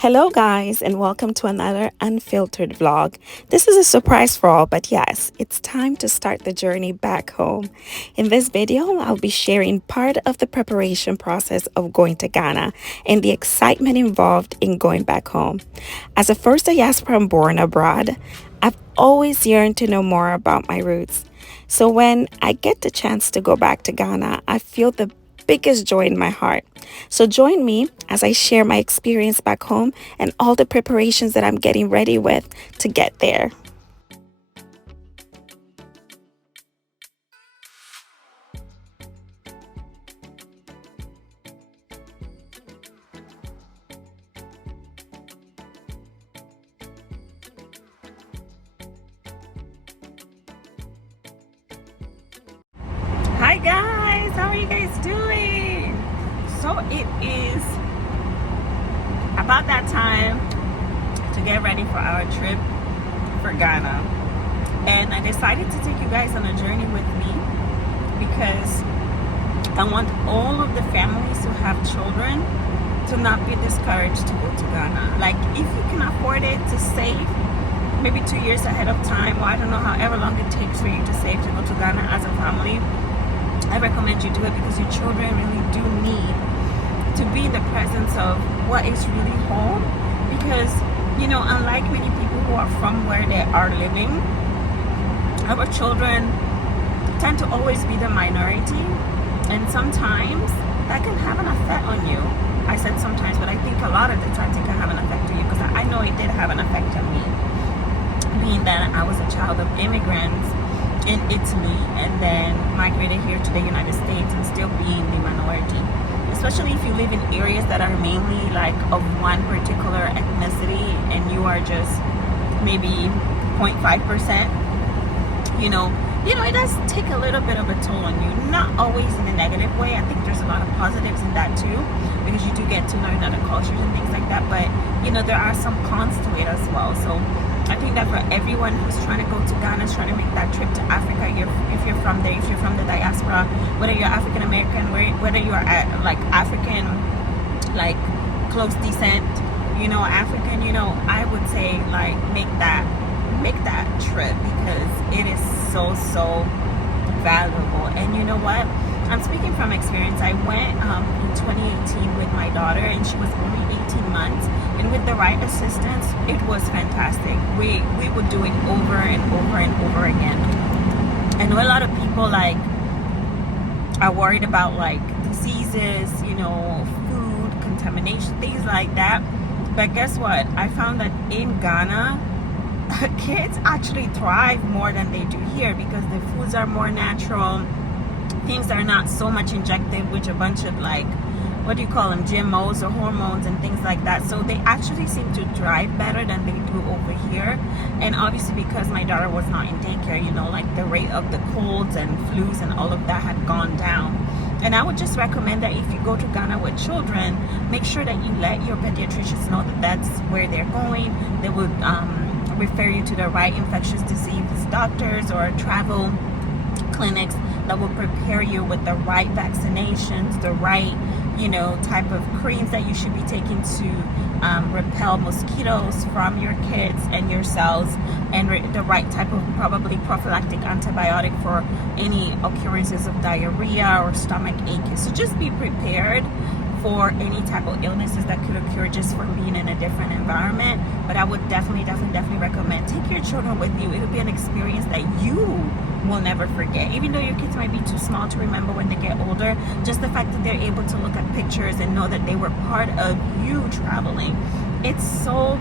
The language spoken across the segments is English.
Hello, guys, and welcome to another unfiltered vlog. This is a surprise for all, but yes, it's time to start the journey back home. In this video, I'll be sharing part of the preparation process of going to Ghana and the excitement involved in going back home. As a first diasporan born abroad, I've always yearned to know more about my roots. So when I get the chance to go back to Ghana, I feel the biggest joy in my heart. So join me as I share my experience back home and all the preparations that I'm getting ready with to get there. Hi guys, how are you guys doing? So it is about that time to get ready for our trip for Ghana, and I decided to take you guys on a journey with me because I want all of the families who have children to not be discouraged to go to Ghana. Like, if you can afford it, to save maybe 2 years ahead of time, or I don't know, however long it takes for you to save to go to Ghana as a family, I recommend you do it because your children really do need to be in the presence of what is really home. Because, you know, unlike many people who are from where they are living, our children tend to always be the minority, and sometimes that can have an effect on you. I said sometimes, but I think a lot of the times it can have an effect on you, because I know it did have an effect on me, being that I was a child of immigrants in Italy and then migrated here to the United States and still being the minority. Especially if you live in areas that are mainly like of one particular ethnicity and you are just maybe 0.5%, it does take a little bit of a toll on you. Not always in a negative way. I think there's a lot of positives in that too, because you do get to learn other cultures and things like that. But, there are some cons to it as well. So I think that for everyone who's trying to go to Ghana, is trying to make that trip to Africa, if you're from there, if you're from the diaspora, whether you're African American, whether you are like African, like close descent, African, I would say like make that trip, because it is so valuable. And you know what? I'm speaking from experience. I went in 2018 with my daughter, and she was only 18 months. And with the right assistance, it was fantastic. We would do it over and over and over again. I know a lot of people are worried about diseases, food contamination, things like that. But guess what? I found that in Ghana, kids actually thrive more than they do here, because the foods are more natural. Things are not so much injected with a bunch of GMOs or hormones and things like that. So they actually seem to thrive better than they do over here. And obviously, because my daughter was not in daycare, the rate of the colds and flus and all of that had gone down. And I would just recommend that if you go to Ghana with children, make sure that you let your pediatricians know that that's where they're going. They would refer you to the right infectious disease doctors or travel clinics that will prepare you with the right vaccinations, the right type of creams that you should be taking to repel mosquitoes from your kids and yourselves, and the right type of probably prophylactic antibiotic for any occurrences of diarrhea or stomach ache. So just be prepared for any type of illnesses that could occur just from being in a different environment. But I would definitely recommend take your children with you. It'll be an experience that you will never forget. Even though your kids might be too small to remember when they get older, just the fact that they're able to look at pictures and know that they were part of you traveling, it's so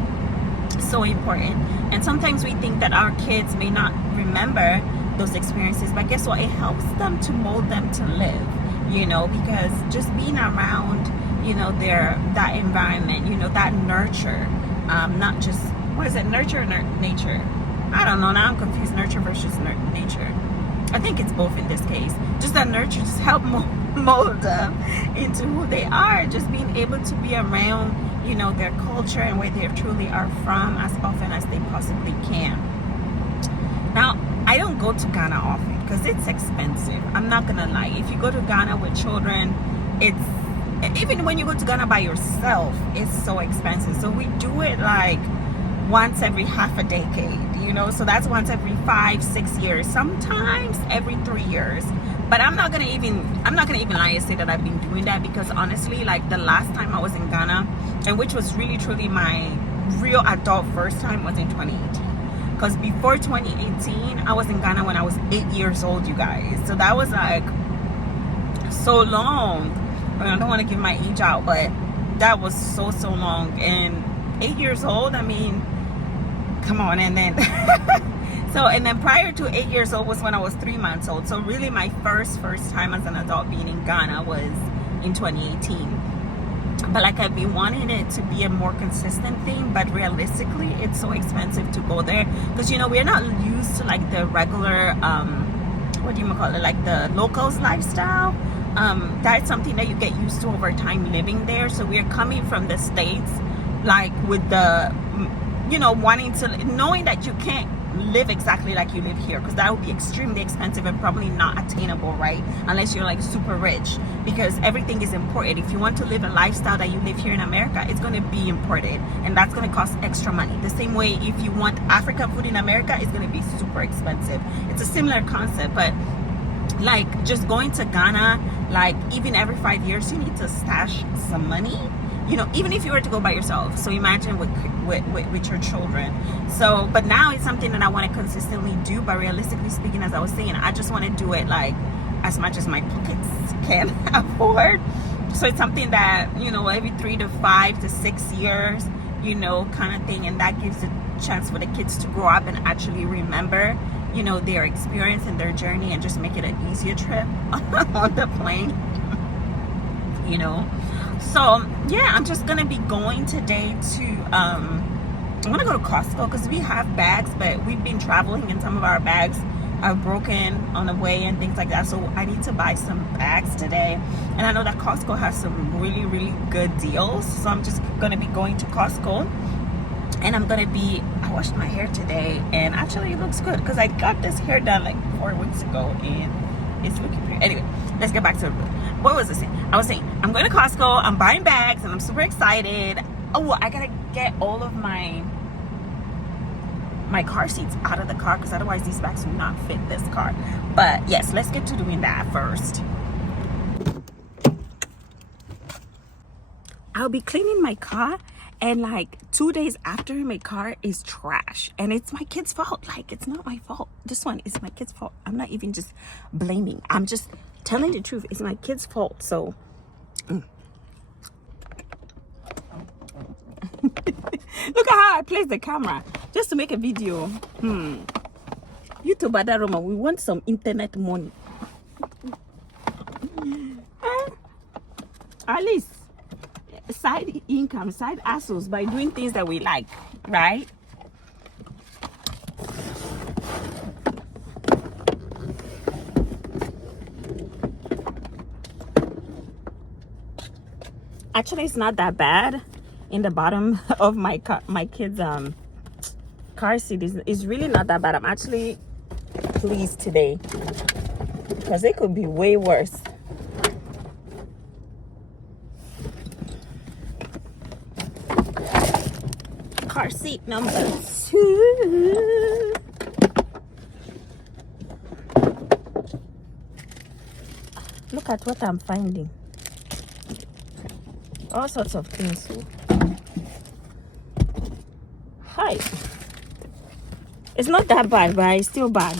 important. And sometimes we think that our kids may not remember those experiences, but guess what? It helps them to mold them to live, because just being around, that environment, that nurture, not just, what is it, nurture or nature? I don't know, now I'm confused, nurture versus nature. I think it's both in this case. Just that nurture just help mold them into who they are, just being able to be around, their culture and where they truly are from as often as they possibly can. Now, I don't go to Ghana often because it's expensive. I'm not gonna lie. If you go to Ghana with children, it's even when you go to Ghana by yourself, it's so expensive. So we do it like once every half a decade, you know, so that's once every 5-6 years, sometimes every 3 years. But I'm not gonna even lie and say that I've been doing that, because honestly, like the last time I was in Ghana, and which was really truly my real adult first time, was in 2018. Because before 2018, I was in Ghana when I was 8 years old, you guys. So that was like so long. I don't want to give my age out, but that was so long. And 8 years old, I mean, come on. And then and then prior to 8 years old was when I was 3 months old. So really my first time as an adult being in Ghana was in 2018. But like, I've been wanting it to be a more consistent thing, but realistically it's so expensive to go there, because, you know, we're not used to like the regular what do you call it, like the locals lifestyle. That's something that you get used to over time living there. So we're coming from the States, like with the, you know, knowing that you can't live exactly like you live here, because that would be extremely expensive and probably not attainable, right? Unless you're like super rich, because everything is imported. If you want to live a lifestyle that you live here in America, it's going to be imported, and that's going to cost extra money. The same way, if you want African food in America, it's going to be super expensive. It's a similar concept, but like just going to Ghana, like even every 5 years, you need to stash some money, you know, even if you were to go by yourself. So imagine with your children. So, but now it's something that I want to consistently do. But realistically speaking, as I was saying, I just want to do it like as much as my pockets can afford. So it's something that, you know, every 3 to 5 to 6 years, you know, kind of thing. And that gives a chance for the kids to grow up and actually remember, you know, their experience and their journey, and just make it an easier trip on the plane, you know. So yeah, I'm just gonna be going today to I'm gonna go to Costco, because we have bags, but we've been traveling and some of our bags are broken on the way and things like that. So I need to buy some bags today, and I know that Costco has some really good deals. So I'm just gonna be going to Costco, and I washed my hair today, and actually it looks good, because I got this hair done like 4 weeks ago, and it's looking pretty. Anyway, let's get back to what was I saying? I was saying I'm going to Costco, I'm buying bags, and I'm super excited. Oh, I gotta get all of my car seats out of the car, because otherwise these bags will not fit this car. But yes, let's get to doing that first. I'll be cleaning my car, and like 2 days after, my car is trash, and it's my kid's fault. Like, it's not my fault. This one is my kid's fault. I'm not even just blaming, I'm just telling the truth. It's my kid's fault. So look at how I placed the camera just to make a video. YouTube Adaroma, we want some internet money. At least side income, side hustles, by doing things that we like, right? Actually, it's not that bad. In the bottom of my kid's car seat is really not that bad. I'm actually pleased today, because it could be way worse. Car seat number 2. Look at what I'm finding. All sorts of things. Hi. It's not that bad, but it's still bad.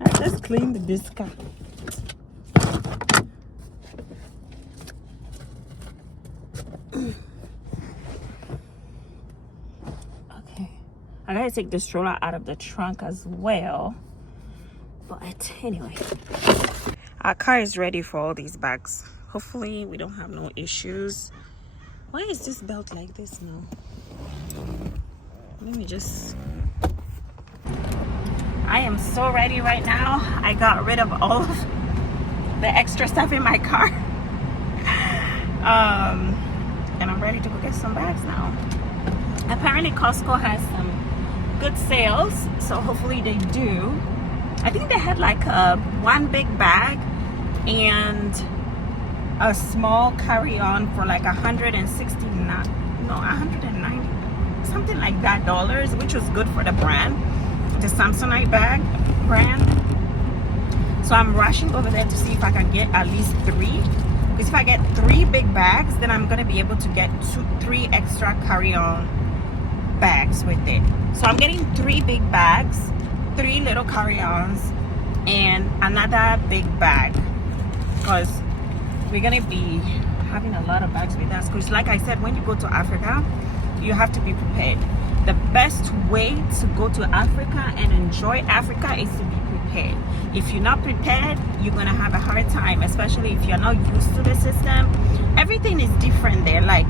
I just cleaned this car. Okay. I gotta take the stroller out of the trunk as well. But anyway, our car is ready for all these bags. Hopefully we don't have no issues. Why is this belt like this now? Let me just... I am so ready right now. I got rid of all of the extra stuff in my car. And I'm ready to go get some bags now. Apparently Costco has some good sales, so hopefully they do. I think they had like a one big bag and a small carry-on for like 169, no, 190, something like that dollars, which was good for the brand, the Samsonite bag brand. So I'm rushing over there to see if I can get at least 3, because if I get 3 big bags, then I'm gonna be able to get 3 extra carry-on bags with it. So I'm getting 3 big bags, 3 little carry-ons, and another big bag, because we're gonna be having a lot of bags with us. Because like I said, when you go to Africa, you have to be prepared. The best way to go to Africa and enjoy Africa is to be prepared. If you're not prepared, you're gonna have a hard time, especially if you're not used to the system. Everything is different there, like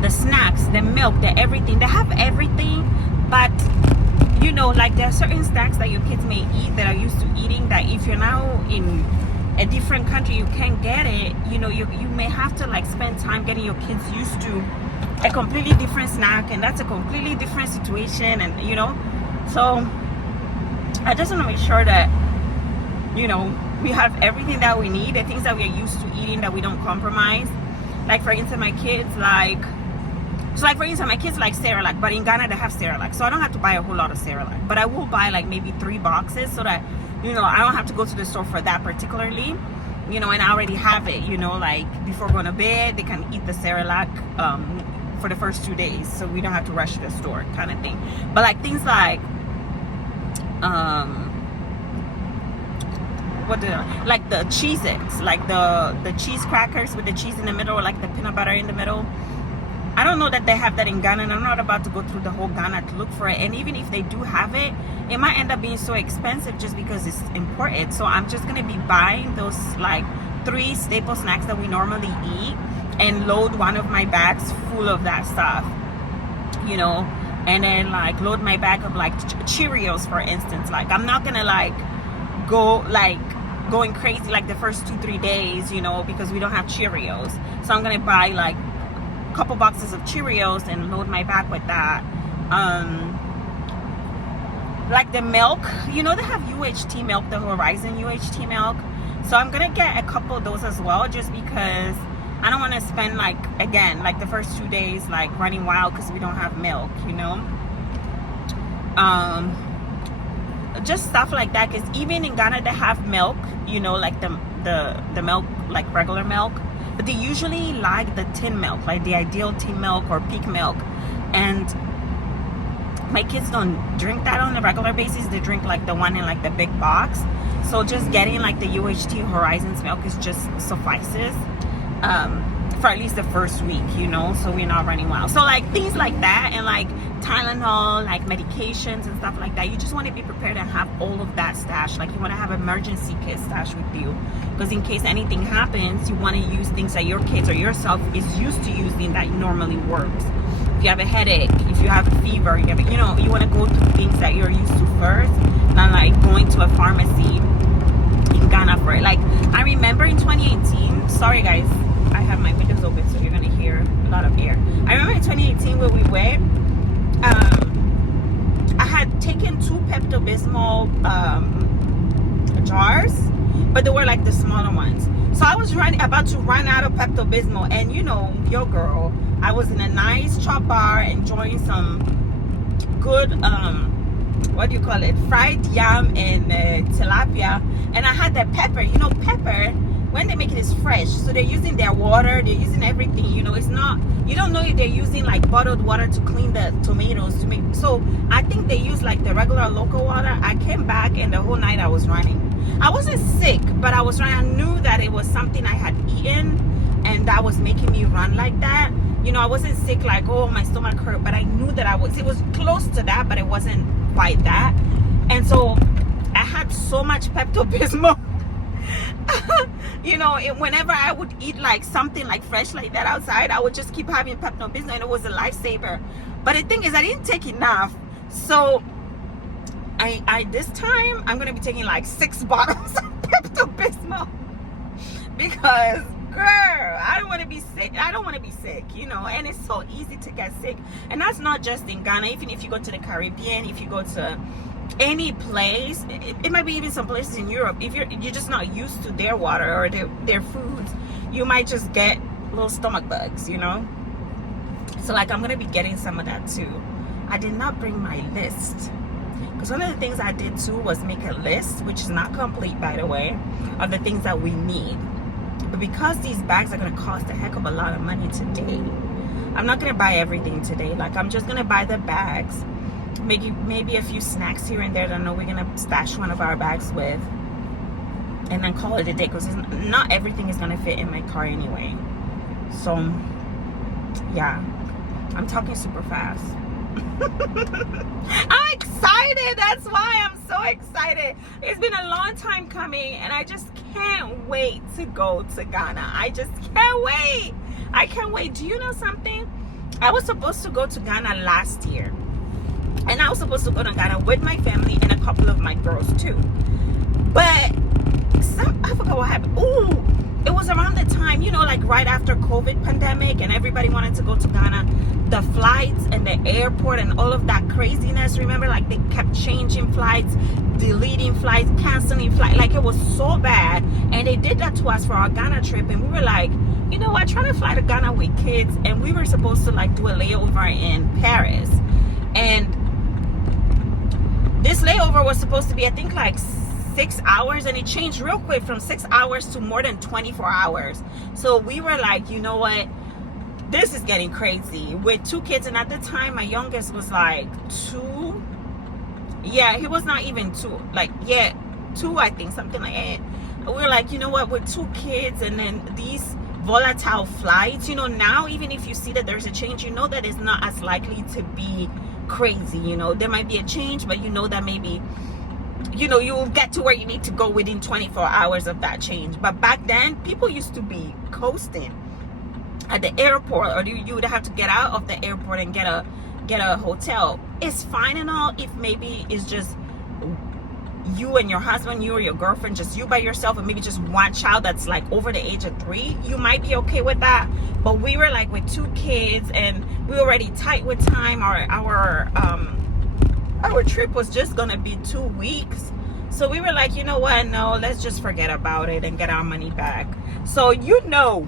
the snacks, the milk, the everything. They have everything, but you know, like there are certain snacks that your kids may eat that are used to eating, that if you're now in a different country, you can't get it. You know, you may have to like spend time getting your kids used to a completely different snack, and that's a completely different situation. And you know, so I just want to make sure that, you know, we have everything that we need, the things that we are used to eating, that we don't compromise. Like for instance, my kids like, so like for instance, my kids like Cerelac, but in Ghana they have Cerelac, so I don't have to buy a whole lot of Cerelac, but I will buy like maybe 3 boxes so that, you know, I don't have to go to the store for that particularly, you know, and I already have it, you know, like before going to bed, they can eat the Cerelac for the first 2 days, so we don't have to rush to the store kind of thing. But like things like, like the Cheez-Its, like the cheese crackers with the cheese in the middle, or like the peanut butter in the middle. I don't know that they have that in Ghana, and I'm not about to go through the whole Ghana to look for it. And even if they do have it, it might end up being so expensive just because it's imported. So I'm just gonna be buying those like 3 staple snacks that we normally eat, and load one of my bags full of that stuff, you know, and then like load my bag of like Cheerios, for instance. Like I'm not gonna like go like going crazy like the first 2-3 days, you know, because we don't have Cheerios. So I'm gonna buy like couple boxes of Cheerios and load my bag with that. Like the milk, you know, they have UHT milk, the Horizon UHT milk, so I'm gonna get a couple of those as well, just because I don't want to spend like, again, like the first 2 days like running wild because we don't have milk, you know. Just stuff like that, because even in Ghana they have milk, you know, like the milk, like regular milk, but they usually like the tin milk, like the Ideal tin milk or peak milk, and my kids don't drink that on a regular basis. They drink like the one in like the big box. So just getting like the UHT Horizons milk is just suffices for at least the first week, you know, so we're not running wild. So like things like that, and like Tylenol, like medications and stuff like that, you just want to be prepared and have all of that stash. Like you want to have emergency kit stash with you, because in case anything happens, you want to use things that your kids or yourself is used to using that normally works. If you have a headache, if you have a fever, you have, you know, you want to go to things that you're used to first, not like going to a pharmacy in Ghana for it. Like I remember in 2018, sorry guys, I have my windows open so you're gonna hear a lot of air. I remember in 2018 when we went, I had taken 2 Pepto-Bismol jars, but they were like the smaller ones. So I was about to run out of Pepto-Bismol, and you know, your girl, I was in a nice chop bar enjoying some good what do you call it, fried yam and tilapia, and I had that pepper. You know, pepper, when they make it, is fresh, so they're using their water, they're using everything, you know. It's not, you don't know if they're using like bottled water to clean the tomatoes to make, so I think they use like the regular local water. I came back and the whole night I was running. I wasn't sick, but I was running. I knew that it was something I had eaten and that was making me run like that, you know. I wasn't sick like, oh, my stomach hurt, but I knew that it was close to that, but it wasn't quite that. And so I had so much Pepto-Bismol. You know, whenever I would eat like something like fresh like that outside, I would just keep having Pepto-Bismol, and it was a lifesaver. But the thing is, I didn't take enough, so I this time I'm gonna be taking like 6 bottles of Pepto-Bismol, because girl, I don't want to be sick. I don't want to be sick, you know. And it's so easy to get sick, and that's not just in Ghana. Even if you go to the Caribbean, if you go to any place, it might be even some places in Europe, if you're just not used to their water or their foods, you might just get little stomach bugs, you know. So like I'm gonna be getting some of that too. I did not bring my list, because one of the things I did too was make a list, which is not complete by the way, of the things that we need. But because these bags are gonna cost a heck of a lot of money today, I'm not gonna buy everything today. Like I'm just gonna buy the bags, maybe a few snacks here and there that I know we're gonna stash one of our bags with, and then call it a day, because not everything is gonna fit in my car anyway. So yeah, I'm talking super fast. I'm excited. That's why I'm so excited. It's been a long time coming, and I just can't wait to go to Ghana. I just can't wait. I can't wait. Do you know something? I was supposed to go to Ghana last year, and I was supposed to go to Ghana with my family and a couple of my girls too. But I forgot what happened. Ooh, it was around the time, you know, like right after COVID pandemic, and everybody wanted to go to Ghana. The flights and the airport and all of that craziness. Remember, like they kept changing flights, deleting flights, canceling flights. Like it was so bad. And they did that to us for our Ghana trip. And we were like, you know what, trying to fly to Ghana with kids. And we were supposed to like do a layover in Paris. And this layover was supposed to be, I think, like 6 hours, and it changed real quick from 6 hours to more than 24 hours. So we were like, you know what, this is getting crazy with 2 kids. And at the time my youngest was like 2. Yeah, he was not even 2, like, yeah, 2, I think, something like that. We were like, you know what, with 2 kids and then these volatile flights, you know, now even if you see that there's a change, you know that it's not as likely to be crazy. You know, there might be a change, but you know that maybe, you know, you'll get to where you need to go within 24 hours of that change. But back then people used to be coasting at the airport, or you would have to get out of the airport and get a hotel. It's fine and all if maybe it's just you and your husband, you or your girlfriend, just you by yourself, and maybe just one child that's like over the age of 3, you might be okay with that. But we were like with 2 kids, and we were already tight with time. Our trip was just gonna be 2 weeks, so we were like, you know what, no, let's just forget about it and get our money back. So you know,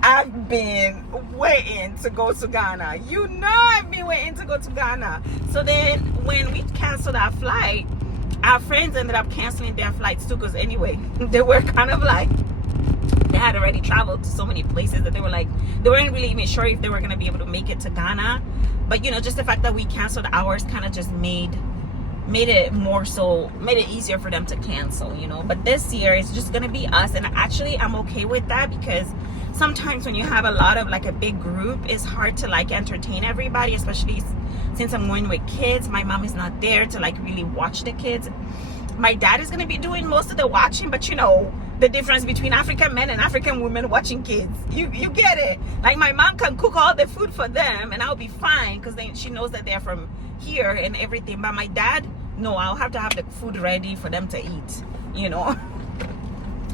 I've been waiting to go to Ghana. You know, I've been waiting to go to Ghana. So then when we canceled our flight, our friends ended up canceling their flights too, because anyway, they were kind of like, they had already traveled to so many places that they were like, they weren't really even sure if they were going to be able to make it to Ghana. But you know, just the fact that we canceled ours kind of just made it easier for them to cancel, you know. But this year it's just gonna be us, and actually I'm okay with that, because sometimes when you have a lot of like a big group, it's hard to like entertain everybody, especially since I'm going with kids. My mom is not there to like really watch the kids. My dad is gonna be doing most of the watching, but you know the difference between African men and African women watching kids, you get it. Like my mom can cook all the food for them and I'll be fine, because she knows that they're from here and everything. But my dad, no, I'll have to have the food ready for them to eat, you know,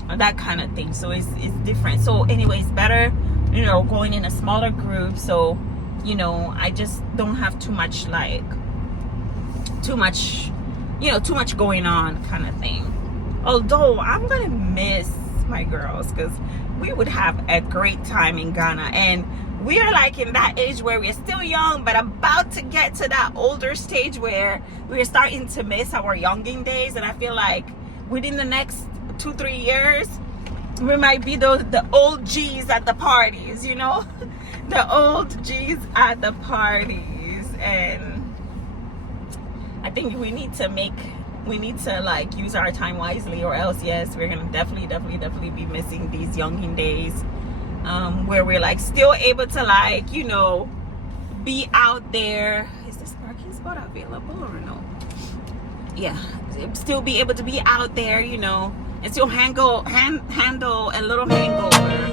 that kind of thing. So it's different. So anyway, it's better, you know, going in a smaller group, so you know, I just don't have too much going on kind of thing. Although I'm gonna miss my girls, because we would have a great time in Ghana, and we are like in that age where we're still young but about to get to that older stage where we're starting to miss our younging days. And I feel like within the next 2-3 years we might be the old G's at the parties, you know. The old G's at the parties. And I think we need to like use our time wisely, or else yes, we're gonna definitely be missing these younging days, where we're like still able to like, you know, be out there. Is this parking spot available or no? Yeah, still be able to be out there, you know, and still handle a little hangover,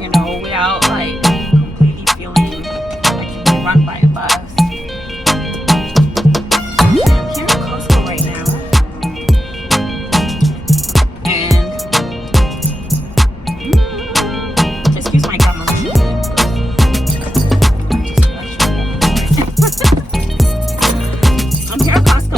you know, without like completely feeling like you've been run by a bus. I'm here at Costco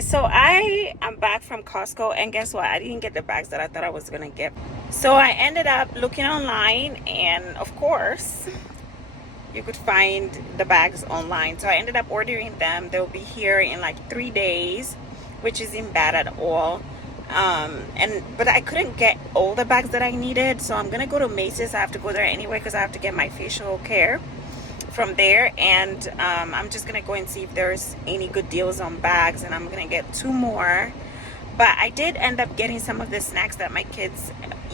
guys, so I am back from Costco, and guess what? I didn't get the bags that I thought I was gonna get. So I ended up looking online, and of course you could find the bags online. So I ended up ordering them. They'll be here in like 3 days, which isn't bad at all. But I couldn't get all the bags that I needed, so I'm gonna go to Macy's. I have to go there anyway because I have to get my facial care from there, and I'm just gonna go and see if there's any good deals on bags, and I'm gonna get 2 more. But I did end up getting some of the snacks that my kids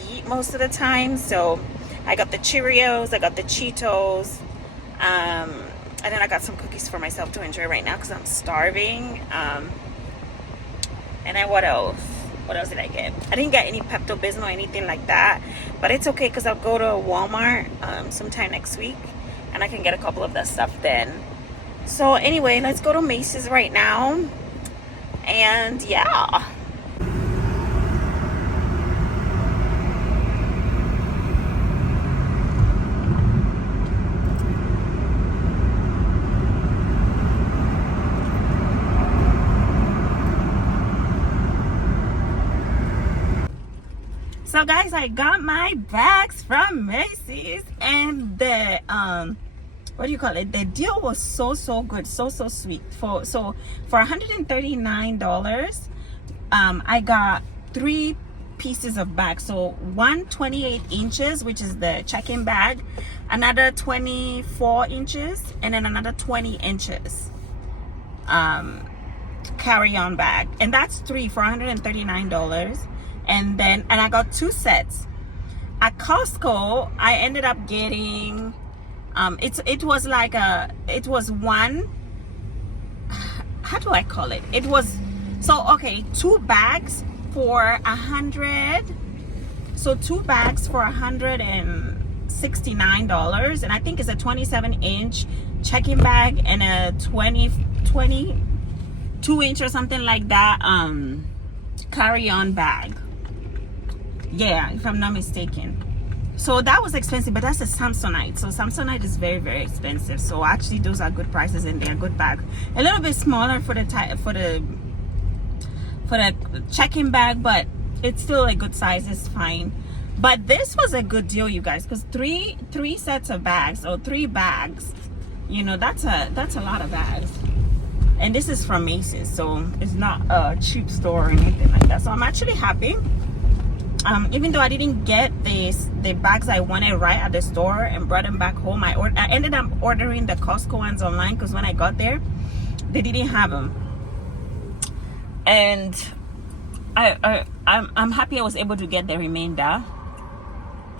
eat most of the time. So I got the Cheerios, I got the Cheetos, and then I got some cookies for myself to enjoy right now because I'm starving. And then what else did I get? I didn't get any Pepto-Bismol or anything like that, but it's okay because I'll go to Walmart sometime next week, and I can get a couple of that stuff then. So anyway, let's go to Macy's right now, and yeah. So guys, I got my bags from Macy's, and the what do you call it, the deal was so good, so sweet. For $139, I got 3 pieces of bags. So one 28 inches, which is the check-in bag, another 24 inches, and then another 20 inches carry-on bag, and that's 3 for $139. And I got 2 sets. At Costco, I ended up getting it was one, how do I call it? It was, so okay, 2 bags for 100. So 2 bags for $169, and I think it's a 27-inch check-in bag and a 22-inch or something like that carry-on bag. Yeah, if I'm not mistaken. So that was expensive, but that's a Samsonite. So Samsonite is very expensive. So actually those are good prices, and they're good bag. A little bit smaller for the check-in bag, but it's still a good size. It's fine. But this was a good deal, you guys, because three sets of bags, or 3 bags, you know, that's a lot of bags. And this is from Macy's, so it's not a cheap store or anything like that. So I'm actually happy. Even though I didn't get the bags I wanted right at the store and brought them back home, I ended up ordering the Costco ones online, because when I got there, they didn't have them. And I'm happy I was able to get the remainder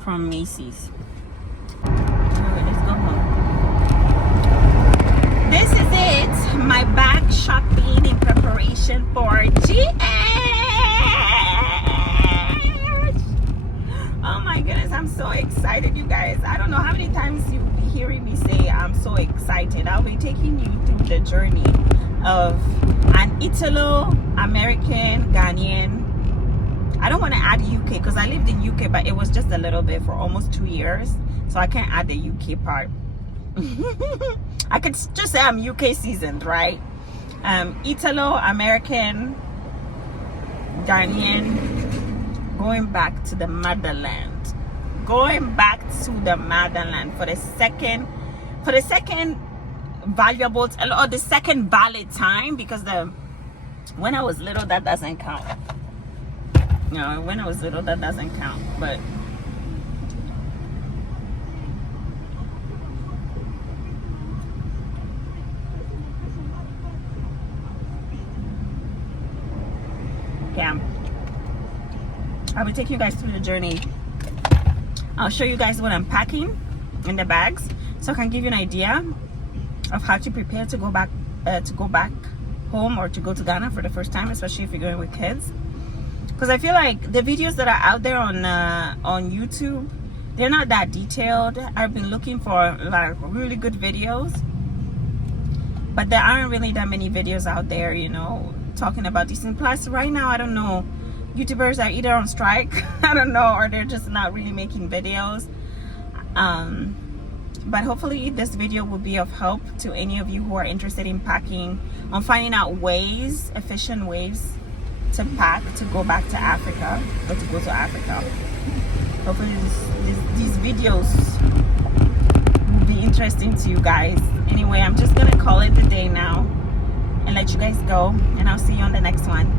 from Macy's. Let's go home. This is it, my bag shopping in preparation for GH. Oh my goodness, I'm so excited, you guys. I don't know how many times you'll be hearing me say I'm so excited. I'll be taking you through the journey of an Italo-American Ghanaian. I don't want to add UK because I lived in UK, but it was just a little bit for almost 2 years, so I can't add the UK part. I could just say I'm UK seasoned, right? Italo-American Ghanaian, going back to the motherland, for the second valuable, or the second valid time, because when I was little, that doesn't count. You know, when I was little, that doesn't count. But yeah, I'll be taking you guys through the journey. I'll show you guys what I'm packing in the bags, so I can give you an idea of how to prepare to go back home, or to go to Ghana for the first time, especially if you're going with kids. Because I feel like the videos that are out there on YouTube, they're not that detailed. I've been looking for like really good videos, but there aren't really that many videos out there, you know, talking about these things. Plus right now, I don't know, YouTubers are either on strike, I don't know, or they're just not really making videos. But hopefully this video will be of help to any of you who are interested in packing, on finding out ways, efficient ways to pack to go back to Africa, or to go to Africa. Hopefully these videos will be interesting to you guys. Anyway, I'm just gonna call it the day now and let you guys go, and I'll see you on the next one.